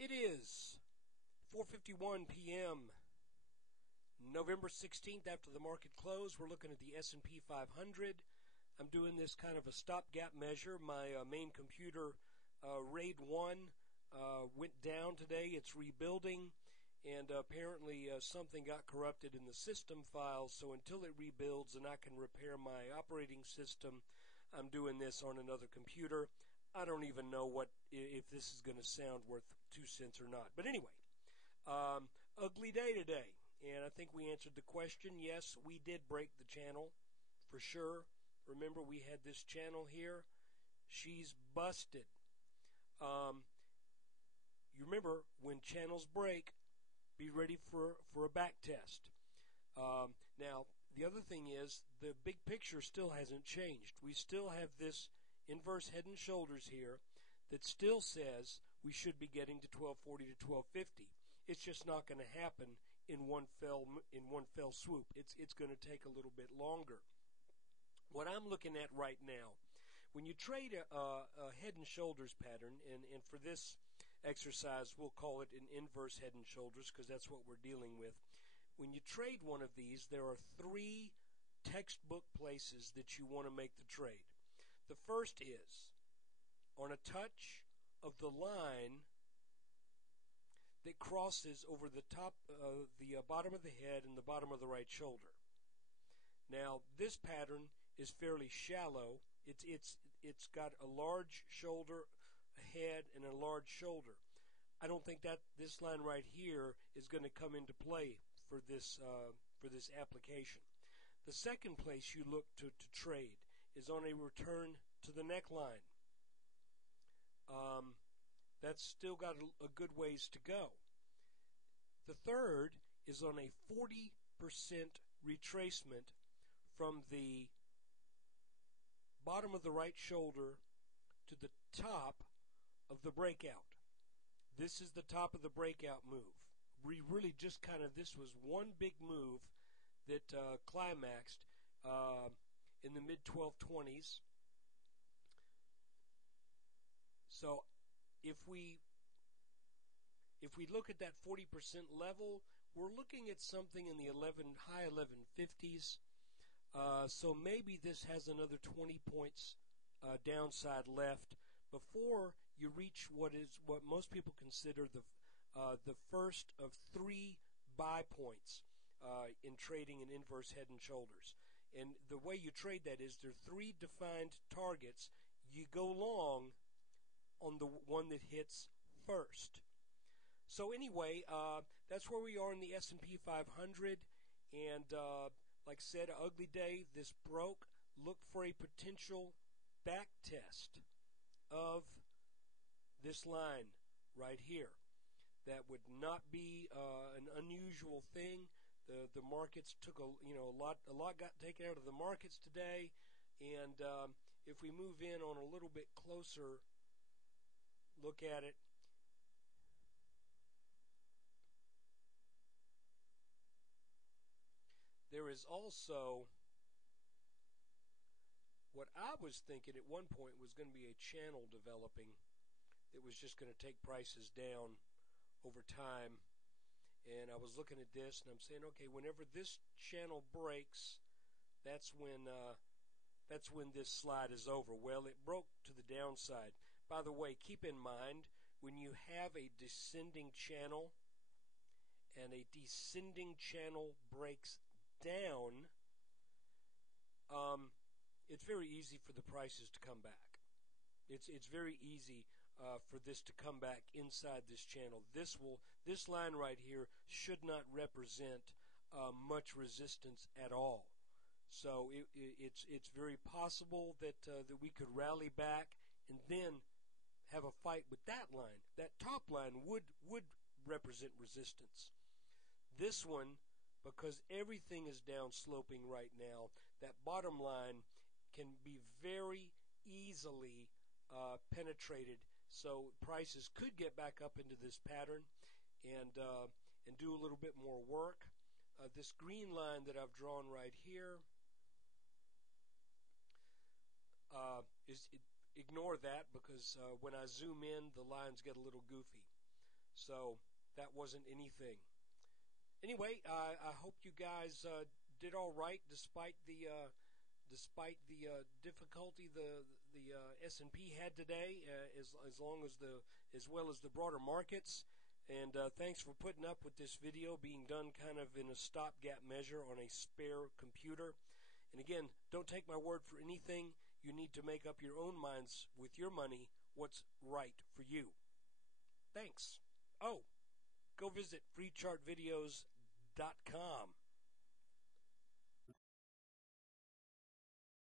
It is 4:51 p.m. November 16th after the market close. We're looking at the S&P 500. I'm doing this kind of a stopgap measure. My main computer, RAID 1, went down today. It's rebuilding, and apparently something got corrupted in the system files. So until it rebuilds and I can repair my operating system, I'm doing this on another computer. I don't even know if this is going to sound worth 2 cents or not. But anyway, ugly day today. And I think we answered the question. Yes, we did break the channel for sure. Remember, we had this channel here. She's busted. You remember, when channels break, be ready for a back test. Now, the other thing is, the big picture still hasn't changed. We still have this inverse head and shoulders here that still says we should be getting to 1240 to 1250. It's just not going to happen in one fell swoop. It's going to take a little bit longer. What I'm looking at right now, when you trade a head and shoulders pattern, and for this exercise we'll call it an inverse head and shoulders because that's what we're dealing with. When you trade one of these, there are 3 textbook places that you want to make the trade. The first is on a touch of the line that crosses over the top of the bottom of the head and the bottom of the right shoulder. Now, this pattern is fairly shallow. It's got a large shoulder, a head, and a large shoulder. I don't think that this line right here is going to come into play for this application. The second place you look to trade is on a return to the neckline. That's still got a good ways to go. The third is on a 40% retracement from the bottom of the right shoulder to the top of the breakout. This is the top of the breakout move. We really just this was one big move that climaxed in the mid-1220s. So if we look at that 40% level, we're looking at something in the high 1150s. So maybe this has another 20 points downside left before you reach what most people consider the first of 3 buy points in trading in inverse head and shoulders. And the way you trade that is there are 3 defined targets. You go long on the one that hits first. So anyway, that's where we are in the S&P 500. And like I said, ugly day. This broke. Look for a potential back test of this line right here. That would not be an unusual thing. The markets took a lot got taken out of the markets today, and if we move in on a little bit closer look at it, there is also what I was thinking at one point was going to be a channel developing that was just going to take prices down over time. And I was looking at this and I'm saying, okay, whenever this channel breaks, that's when this slide is over. Well, it broke to the downside. By the way, keep in mind, when you have a descending channel and a descending channel breaks down, it's very easy for the prices to come back. It's very easy for this to come back inside this channel. This line right here should not represent much resistance at all. So it's very possible that we could rally back and then have a fight with that line. That top line would represent resistance. This one, because everything is down sloping right now, that bottom line can be very easily penetrated. So prices could get back up into this pattern and do a little bit more work. This green line that I've drawn right here ignore that because when I zoom in, the lines get a little goofy. So that wasn't anything. Anyway, I hope you guys did all right despite the difficulty the S&P had today, as well as the broader markets. And thanks for putting up with this video being done kind of in a stopgap measure on a spare computer. And again, don't take my word for anything. You need to make up your own minds with your money what's right for you. Thanks. Oh, go visit freechartvideos.com.